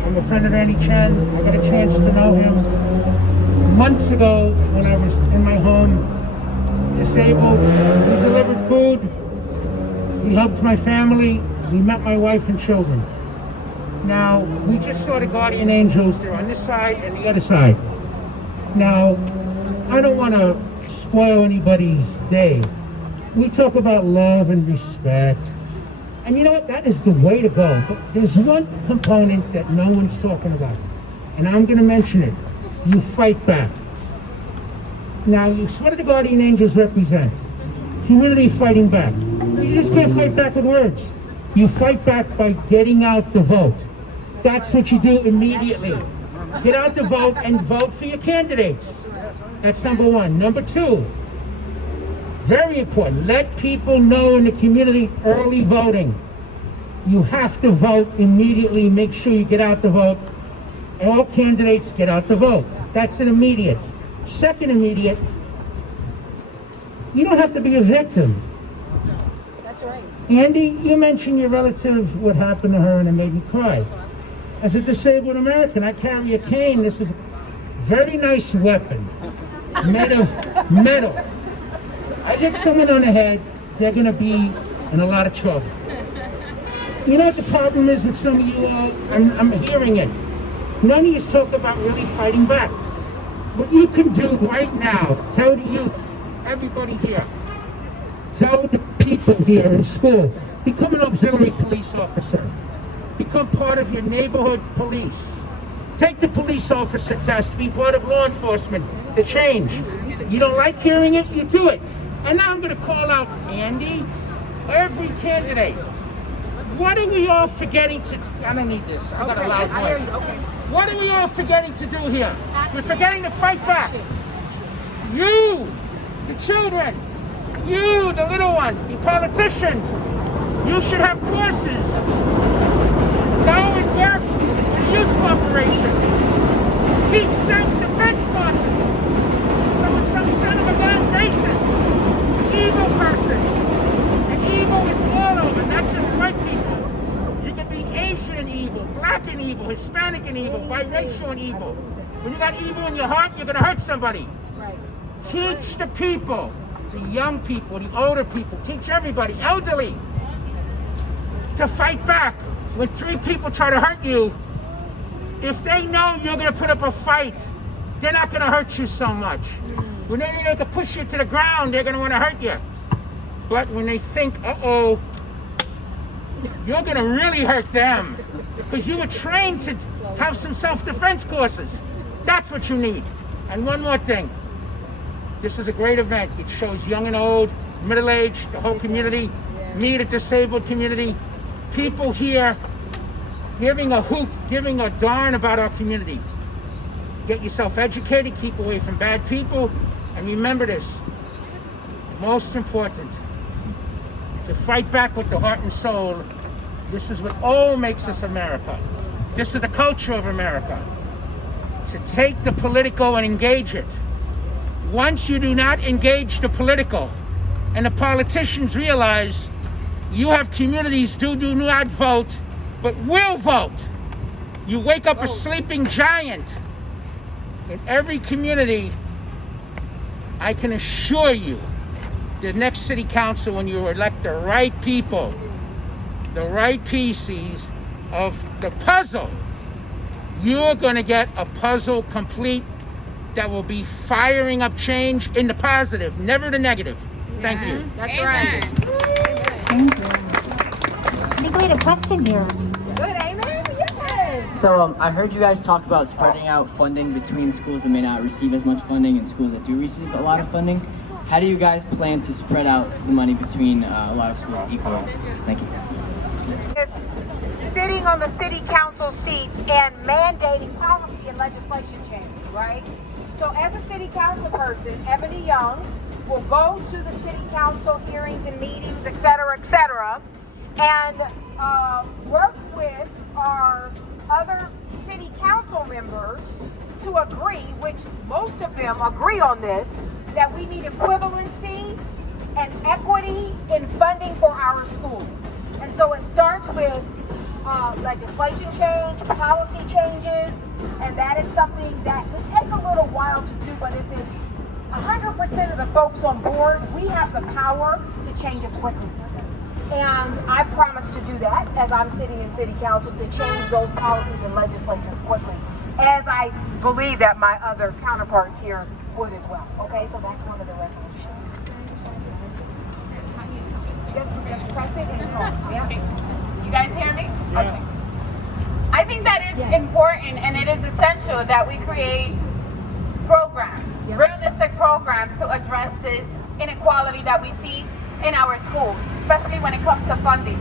I'm a friend of Andy Chen. I got a chance to know him months ago when I was in my home, disabled. We delivered food. We helped my family. We met my wife and children. Now, we just saw the guardian angels. They're on this side and the other side. Now, I don't want to spoil anybody's day. We talk about love and respect. And you know what? That is the way to go. But there's one component that no one's talking about. And I'm going to mention it. You fight back. Now, what do the guardian angels represent? Community fighting back. You just can't fight back with words. You fight back by getting out the vote. That's what you do immediately. Get out the vote and vote for your candidates. That's number one. Number two, very important, let people know in the community early voting. You have to vote immediately. Make sure you get out the vote. All candidates get out the vote. That's an immediate. Second immediate, you don't have to be a victim. That's right. Andy, you mentioned your relative, what happened to her, and it made me cry. As a disabled American, I carry a cane. This is a very nice weapon, made of metal. I hit someone on the head, they're going to be in a lot of trouble. You know what the problem is with some of you all? I'm hearing it. None of you talk about really fighting back. What you can do right now, tell the youth, everybody here, tell the people here in school, become an auxiliary police officer. Become part of your neighborhood police. Take the police officer test, be part of law enforcement, the change. You don't like hearing it, you do it. And now I'm going to call out Andy, every candidate. What are we all forgetting to do? I don't need this. I got a loud voice. What are we all forgetting to do here? We're forgetting to fight back. You, the children, you, the little one, the politicians, you should have courses. Go and work with a youth corporation. Teach self-defense courses. So when some son of a gun racist, evil person, and evil is all over, not just white people. You can be Asian and evil, black and evil, Hispanic an evil. Why make sure an evil? When you got evil in your heart, you're gonna hurt somebody. Right. Teach the people, the young people, the older people, teach everybody, elderly, to fight back. When 3 people try to hurt you, if they know you're gonna put up a fight, they're not gonna hurt you so much. When they know they can push you to the ground, they're gonna wanna hurt you. But when they think, uh-oh, you're gonna really hurt them, because you were trained to have some self-defense courses. That's what you need. And one more thing. This is a great event. It shows young and old, middle-aged, the whole community, me, the disabled community, people here giving a hoot, giving a darn about our community. Get yourself educated, keep away from bad people, and remember this, most important, to fight back with the heart and soul. This is what all makes us America. This is the culture of America. To take the political and engage it. Once you do not engage the political, and the politicians realize you have communities who do not vote, but will vote, you wake up a sleeping giant. In every community, I can assure you, the next city council, when you elect the right people, the right pieces of the puzzle, you're going to get a puzzle complete that will be firing up change in the positive, never the negative. Thank you. That's right. Thank you. I think we had a question here. Good, amen? Yes. So I heard you guys talk about spreading out funding between schools that may not receive as much funding and schools that do receive a lot of funding. How do you guys plan to spread out the money between a lot of schools equally? Thank you. Sitting on the city council seats and mandating policy and legislation change, right? So as a city council person, Ebony Young will go to the city council hearings and meetings, et cetera, and work with our other city council members to agree, which most of them agree on this, that we need equivalency and equity in funding for our schools. And so it starts with legislation change, policy changes, and that is something that could take a little while to do, but if it's 100% of the folks on board, we have the power to change it quickly. And I promise to do that as I'm sitting in city council, to change those policies and legislations quickly, as I believe that my other counterparts here would as well. Okay, so that's one of the resolutions. Just press it and hold. Yeah. You guys hear me? Okay. I think that is important, and it is essential that we create programs, realistic programs to address this inequality that we see in our schools, especially when it comes to funding.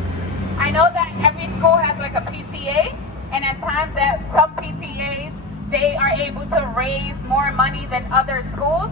I know that every school has like a PTA, and at times that some PTAs, they are able to raise more money than other schools.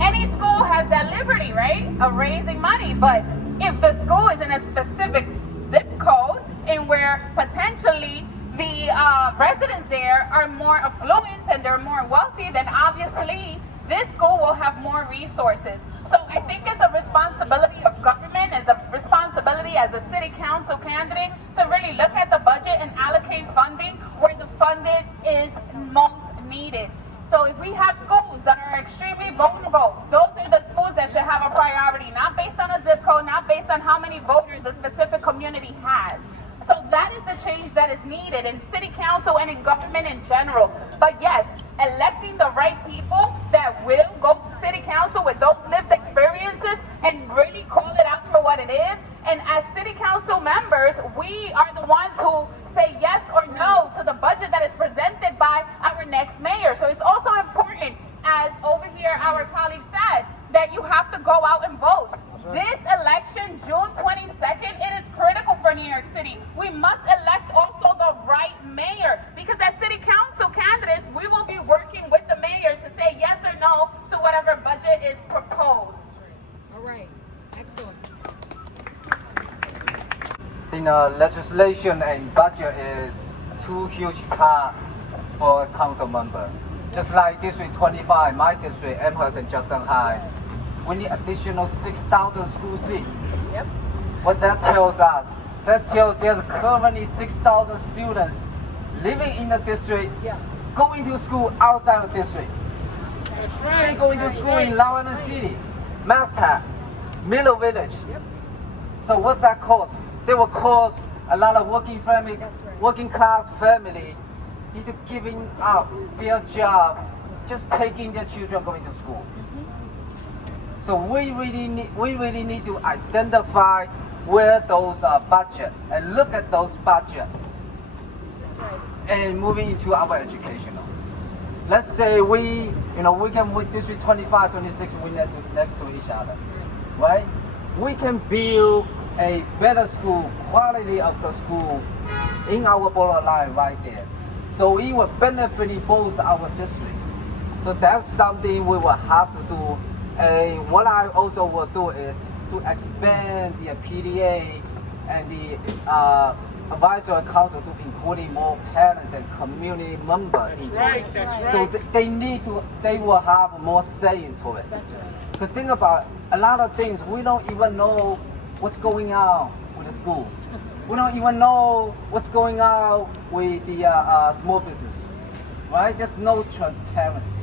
Any school has that liberty, right, of raising money, but if the school is in a specific zip code and where potentially the residents there are more affluent and they're more wealthy, then obviously this school will have more resources. So I think it's a responsibility of government, it's a responsibility as a city council candidate to really look at the budget and allocate funding where the funding is most needed. So if we have schools that are extremely vulnerable, those are the schools that should have a priority, not based on a zip code, not based on how many voters a specific community has. So that is the change that is needed in city council and in government in general. But yes, electing the right people that will go to city council with those lived experiences and really call it out for what it is. And as city council members, we are the ones who say yes or no to the budget that is presented by our next mayor. So it's also important, as over here our colleague said, that you have to go out and vote. This election, June 22nd, it is critical for New York City. We must elect also the right mayor, because as city council candidates, we will be working with the mayor to say yes or no to whatever budget is proposed. All right, excellent. The legislation and budget is two huge part for a council member. Just like District 25, my district, Amherst and Judson High, we need additional 6,000 school seats. Yep. What that tells us, that tells there's currently 6,000 students living in the district, going to school outside the district. That's right. They going to school in Long Island City, Maspat, Miller Village. So what's that cause? They will cause a lot of working class family need to giving up their job, just taking their children going to school. So we really need to identify where those budget and look at those budget and moving into our educational. Let's say we can with District 25, 26, we next to each other, right? We can build a better school, quality of the school in our borderline right there. So it will benefit both our district. So that's something we will have to do. And what I also will do is to expand the PDA and the advisory council to including more parents and community members into it. That's right. So they will have more say into it. That's right. Because think about a lot of things, we don't even know what's going on with the school. We don't even know what's going on with the small business, right? There's no transparency.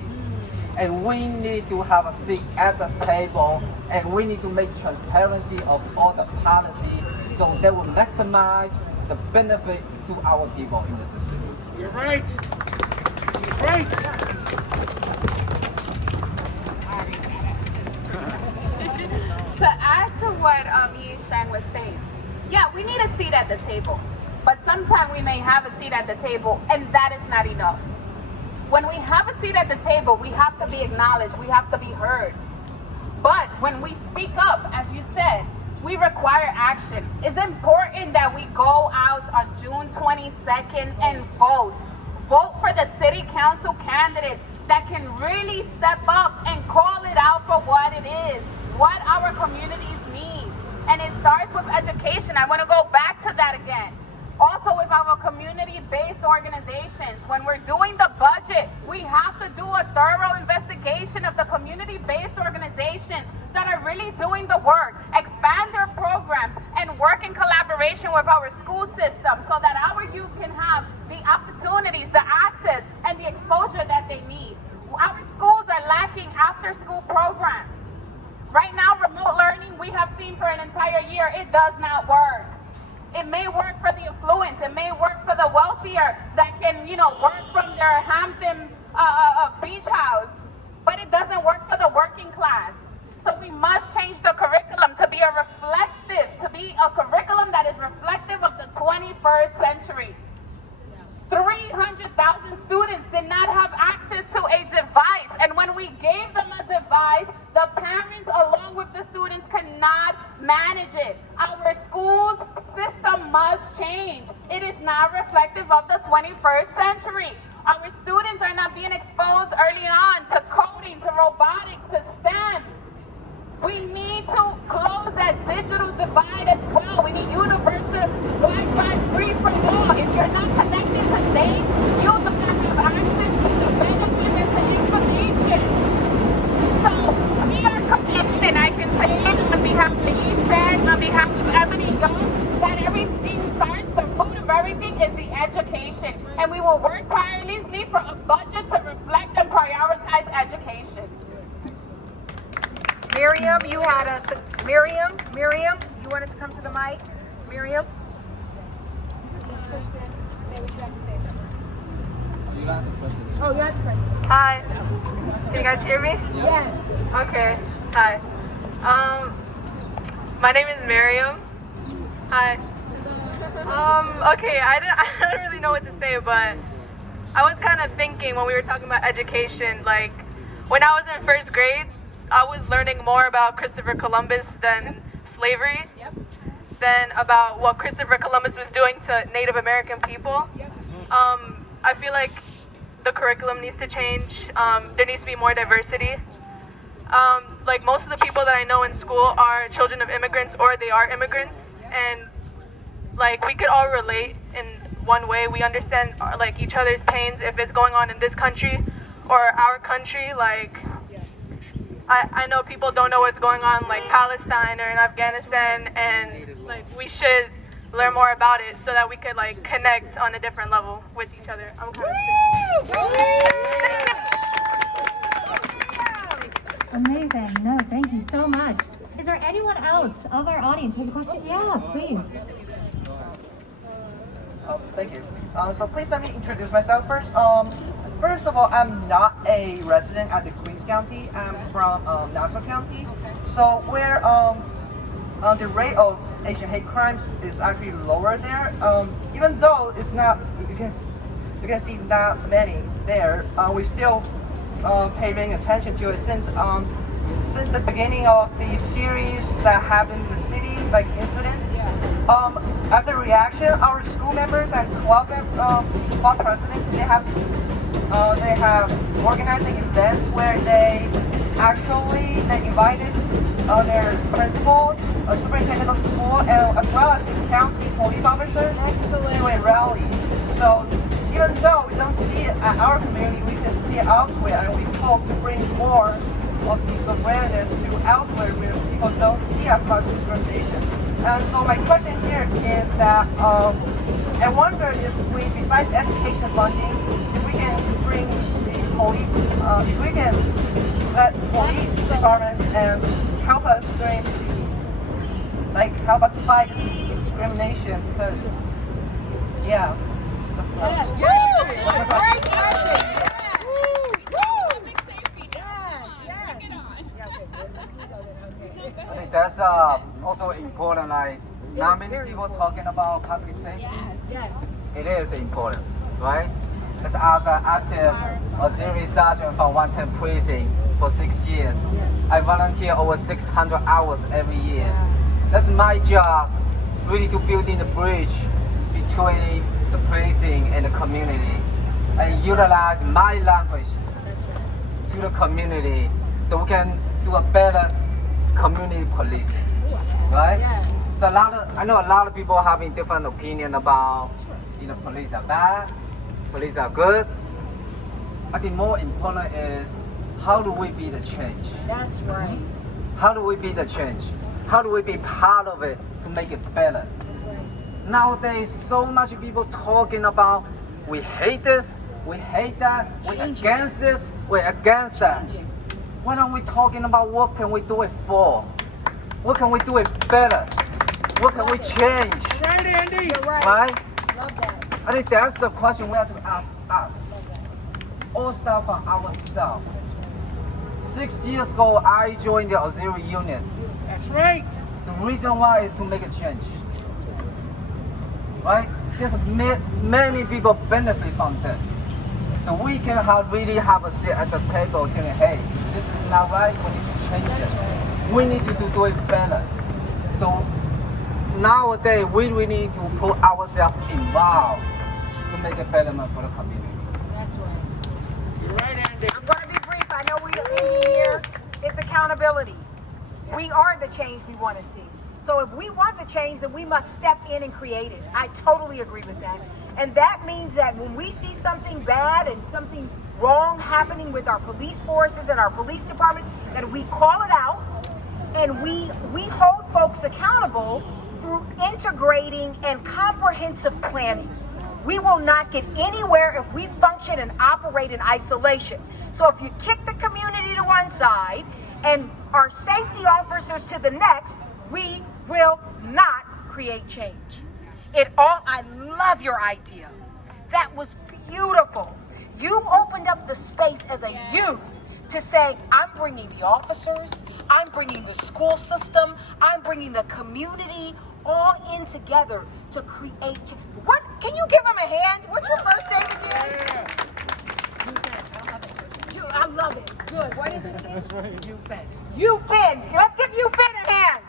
And we need to have a seat at the table, and we need to make transparency of all the policy so that will maximize the benefit to our people in the district. You're right. He's right. To add to what Yi Shang was saying, yeah, we need a seat at the table, but sometimes we may have a seat at the table, and that is not enough. When we have a seat at the table, we have to be acknowledged, we have to be heard. But when we speak up, as you said, we require action. It's important that we go out on June 22nd and vote. Vote for the city council candidates that can really step up and call it out for what it is, what our communities need. And it starts with education. I want to go back to that again. Also with our community-based organizations, when we're doing the budget, we have to do a thorough investigation of the community-based organizations that are really doing the work, expand their programs, and work in collaboration with our school system so that our youth can have the opportunities, the access, and the exposure that they need. Our schools are lacking after-school programs. Right now, remote learning, we have seen for an entire year, it does not work. It may work for the affluent, it may work for the wealthier that can, work from their Hampton beach house, but it doesn't work for the working class. So we must change the curriculum to be a curriculum that is reflective of the 21st century. 300,000 students did not have access to a device, and when we gave them a device, the parents along with the students cannot manage it. Our schools system must change. It is not reflective of the 21st century. Our students are not being exposed early on to coding, to robotics, to STEM. We need to close that digital divide as well. We need universal Wi-Fi free for all. If you're not connected today, you do not have access to the benefits and to information. So we are committed, and I can say on behalf of Yi Shang, on behalf of Ebony Young, that everything starts, the root of everything is the education. And we will work tirelessly for a budget to reflect and prioritize education. Miriam, Miriam, you wanted to come to the mic? Miriam? Just push this, say what you have to say. You don't have to press it. Oh, you have to press it. Hi. Can you guys hear me? Yes. Okay. Hi. My name is Miriam. Hi. Okay, I don't really know what to say, but I was kind of thinking when we were talking about education, like when I was in first grade, I was learning more about Christopher Columbus than slavery, than about what Christopher Columbus was doing to Native American people. I feel like the curriculum needs to change. There needs to be more diversity. Like most of the people that I know in school are children of immigrants or they are immigrants, and like we could all relate in one way. We understand like each other's pains if it's going on in this country or our country. Like I know people don't know what's going on like Palestine or in Afghanistan, and like we should learn more about it so that we could like connect on a different level with each other. I'm kind of Amazing. No, thank you so much. Is there anyone else of our audience who has a question? Yeah, please. Thank you. So please let me introduce myself first. First of all, I'm not a resident at the Queens County. I'm from Nassau County. So where the rate of Asian hate crimes is actually lower there. Even though it's not, you can see not many there. We still paying attention to it since the beginning of the series that happened in the city, like incidents. As a reaction, our school members and club presidents, they have organizing events where they invited their principals, a superintendent of school, and as well as the county police officers to a rally. So even though we don't see it at our community, we can see it elsewhere, and we hope to bring more of this awareness to elsewhere where people don't see as much discrimination. And so my question here is that I wonder if we, besides education funding, if we can bring the police, if we can let police departments and help us during help us fight this discrimination, because yeah, that's what I think that's also important. Like, not many people talking about public safety. Yes. It is important, right? As an active auxiliary sergeant from 110 precinct for 6 years, I volunteer over 600 hours every year. That's my job, really, to building the bridge between the precinct and the community, and utilize my language to the community so we can do a better community policing, right? Yes. So I know a lot of people having different opinion about, police are bad, police are good. I think more important is, how do we be the change? That's right. How do we be the change? How do we be part of it to make it better? That's right. Nowadays, so much people talking about, we hate this, we hate that, we're against this, we're against that. Why aren't we talking about what can we do it for? What can we do it better? What can we change? Right, Andy? You're right. Right? Love that. I think that's the question we have to ask us. All start from ourselves. 6 years ago, I joined the auxiliary unit. That's right. The reason why is to make a change. Right? There's many people benefit from this. So we can really have a seat at the table telling, hey, this is not right, we need to change it. We need to do it better. So nowadays, we really need to put ourselves involved to make it better for the community. That's right. You're right, Andy. I'm going to be brief. I know we are ending here. It's accountability. We are the change we want to see. So if we want the change, then we must step in and create it. I totally agree with that. And that means that when we see something bad and something wrong happening with our police forces and our police department, that we call it out and we hold folks accountable through integrating and comprehensive planning. We will not get anywhere if we function and operate in isolation. So if you kick the community to one side and our safety officers to the next, we will not create change. I love your idea. That was beautiful. You opened up the space as a youth to say, I'm bringing the officers, I'm bringing the school system, I'm bringing the community all in together to create. What? Can you give them a hand? What's your first name again? I love it. Good. What is it again? That's right. UFin. Let's give UFin a hand.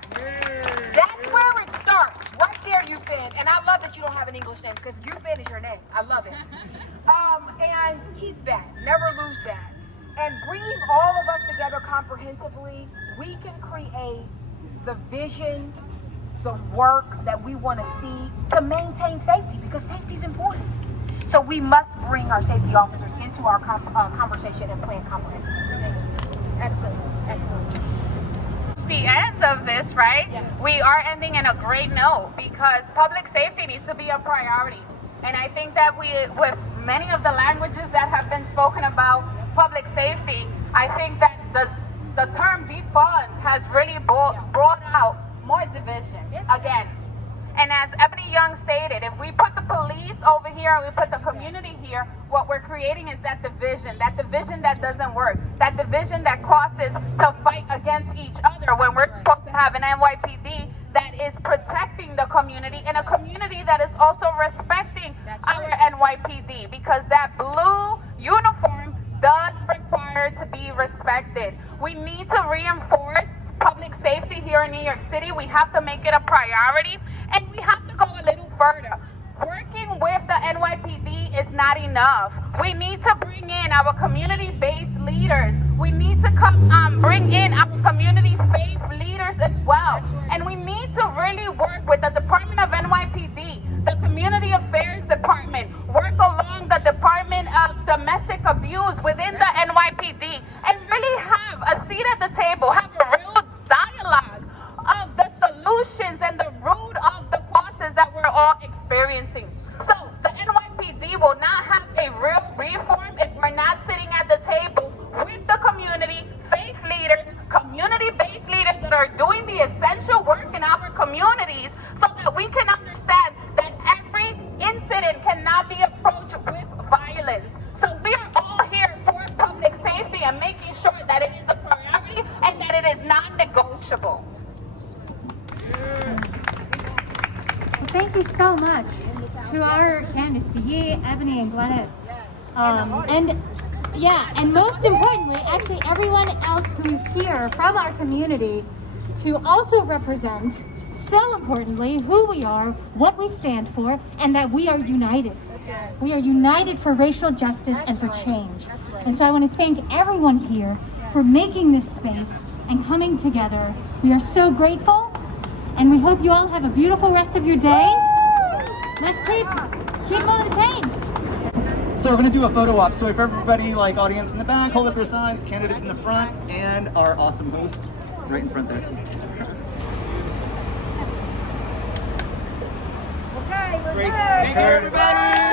That's where it starts. Right there, UFin. And I love that you don't have an English name because UFin is your name. I love it. And keep that. Never lose that. And bringing all of us together comprehensively, we can create the vision, the work that we want to see to maintain safety, because safety is important. So we must bring our safety officers into our conversation and plan comprehensively. Excellent, excellent. the end of this, right? Yes. We are ending in a great note because public safety needs to be a priority. And I think that with many of the languages that have been spoken about public safety, I think that the term defund has really brought out more division again. And as Ebony Young stated, if we put the police over here and we put the community here, what we're creating is that division that doesn't work, that division that causes to fight against each other when we're supposed to have an NYPD that is protecting the community and a community that is also respecting our NYPD, because that blue uniform does require to be respected. We need to reinforce public safety here in New York City. We have to make it a priority, and we have to go a little further. Working with the NYPD is not enough. We need to bring in our community-based leaders. We need to bring in our community faith leaders as well. And we need to really work with the Department of NYPD, the Community Affairs Department, work along the Department of Domestic Abuse within the NYPD, and really have a seat at the table, have a real dialogue of the solutions and the root of the causes that we're all experiencing. So the NYPD will not have a real reform if we're not sitting at the table with the community, faith leaders, community-based leaders that are doing the essential work in our communities, so that we can understand that every incident cannot be approached with violence. So we are all here for public safety and making sure that it is a priority and that it is non-negotiable. Well, thank you so much to our candidates, to Yi, Ebony, and Glennis. And most importantly, actually everyone else who's here from our community to also represent, so importantly, who we are, what we stand for, and that we are united. We are united for racial justice and for change. And so I want to thank everyone here for making this space and coming together. We are so grateful, and we hope you all have a beautiful rest of your day. Let's keep moving the chain. So we're going to do a photo op. So if everybody, like audience in the back, hold up their signs, candidates in the front, and our awesome host right in front there. Okay, we're Great. good. Thank you, everybody.